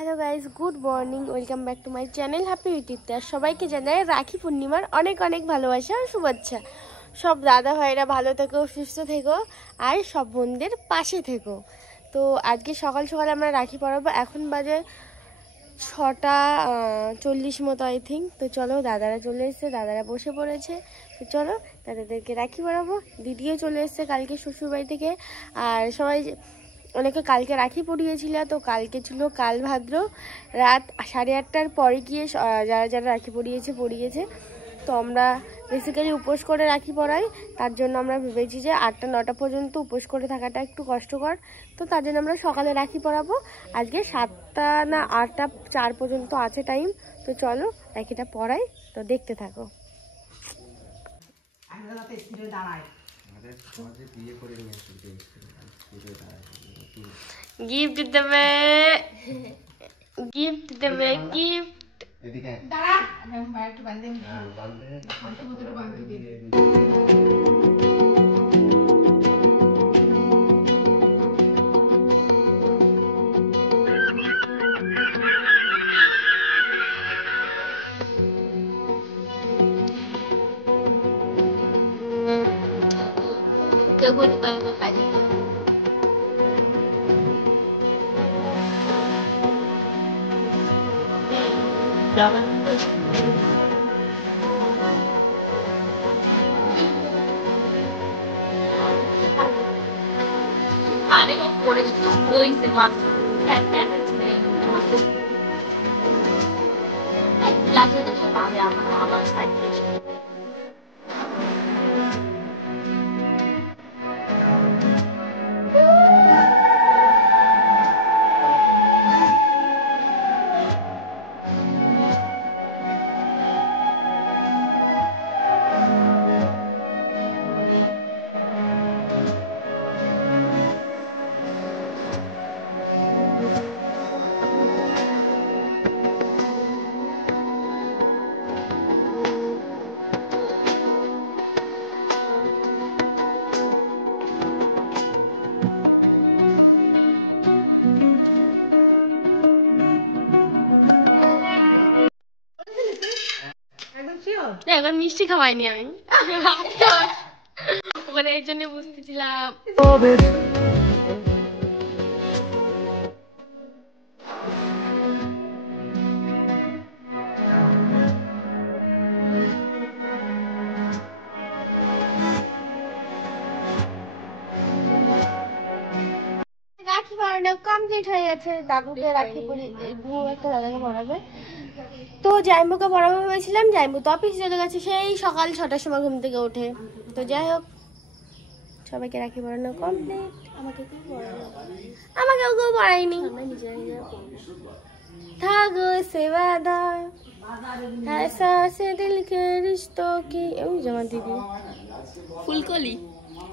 Hello guys, good morning, welcome back to my channel happy with. আর সবাইকে জানাই রাখি পূর্ণিমার অনেক অনেক ভালোবাসা ও শুভেচ্ছা। সব দাদা ভাইরা ভালো থেকো, সুস্থ থেকো, আর সব বোনদের পাশে থেকো। তো আজকে সকাল সকাল আমরা রাখি পরাবো। এখন বাজে 6:40 মতো আই থিঙ্ক। তো চলো, দাদারা চলে এসছে, দাদারা বসে পড়েছে। তো চলো দাদাদেরকে রাখি পরাবো। দিদিও চলে এসছে কালকে শ্বশুরবাড়ি থেকে। আর সবাই অনেকে কালকে রাখি পরিয়েছিল, তো কালকে ছিল কাল ভাদ্র, রাত 8:30টার পরে গিয়ে যারা যারা রাখি পরিয়েছে। তো আমরা বেসিক্যালি উপোস করে রাখি পরাই, তার জন্য আমরা ভেবেছি যে 8টা-9টা পর্যন্ত উপোস করে থাকাটা একটু কষ্টকর। তো তার জন্য আমরা সকালে রাখি পরাবো। আজকে 7টা না 8টা 4 পর্যন্ত আছে টাইম। তো চলো রাখিটা পরাই, তো দেখতে থাকো। গিফট দেবে, গিফট দেবে, গিফট। এখন মিষ্টি খাওয়াইনি আমি, ওখানে এই জন্য বুঝতেছিলাম। রাখি পরানো কমপ্লিট হয়ে গেছে। দাদুকে রাখি পরি, একটা দাদাকে পরাবে। তো জাইম্বুকে পড়াবো ভেবেছিলাম, জাইম্বু তো অফিস চলে গেছে সেই সকাল 6টার সময় ঘুম থেকে ওঠে। তো যাই হোক, সবাইকে রাখি পরানো কমপ্লিট। আমাকে কেউ পড়ায়নি। থাকো সেবাদা ऐसा से दिल के रिश्तों की। জমা দিদি ফুলকলি,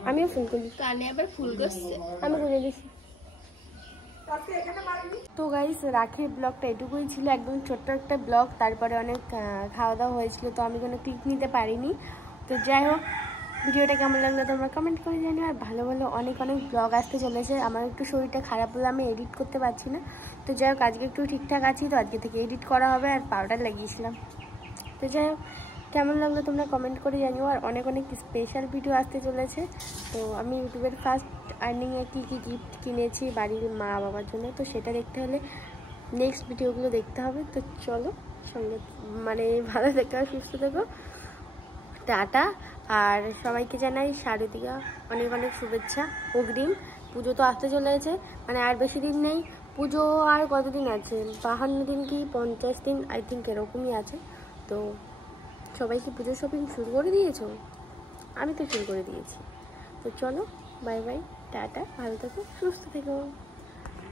আমিও ফুলকলি, কানে আবার ফুল করছে, আমি করে দিছি। তো গাইস, রাখির ব্লগটা এটুকুই ছিল, একদম ছোট্ট একটা ব্লগ। তারপরে অনেক খাওয়া দাওয়া হয়েছিল, তো আমি কোনো ক্লিপ নিতে পারিনি। তো যাই হোক, ভিডিওটা কেমন লাগলো তোমরা কমেন্ট করে জানিও। আর ভালো ভালো অনেক অনেক ব্লগ আসতে চলেছে। আমার একটু শরীরটা খারাপ হলে আমি এডিট করতে পারছি না। তো যাই হোক, আজকে একটু ঠিকঠাক আছি, তো আজকে থেকে এডিট করা হবে। আর পাউডার লাগিয়েছিলাম। তো যাই হোক, কেমন লাগলো তোমরা কমেন্ট করে জানিও। আর অনেক অনেক স্পেশাল ভিডিও আসতে চলেছে। তো আমি ইউটিউবের ফার্স্ট আর্নিংয়ে কী কী গিফট কিনেছি বাড়ির মা বাবার জন্য, তো সেটা দেখতে হলে নেক্সট ভিডিওগুলো দেখতে হবে। তো চলো, সঙ্গে ভালো থেকো, সুস্থ থেকো, টাটা। আর সবাইকে জানাই শারদীয়া অনেক অনেক শুভেচ্ছা অগ্রিম। পুজো তো আসতে চলেছে, আর বেশি দিন নেই পুজো। আর কতদিন আছে? 52 দিন কি 50 দিন আই থিঙ্ক এরকমই আছে। তো সবাই কি পুজো শপিং শুরু করে দিয়েছো? আমি তো শুরু করে দিয়েছি। তো চলো, বাই বাই, টাটা, ভালো থেকো, সুস্থ থেকো।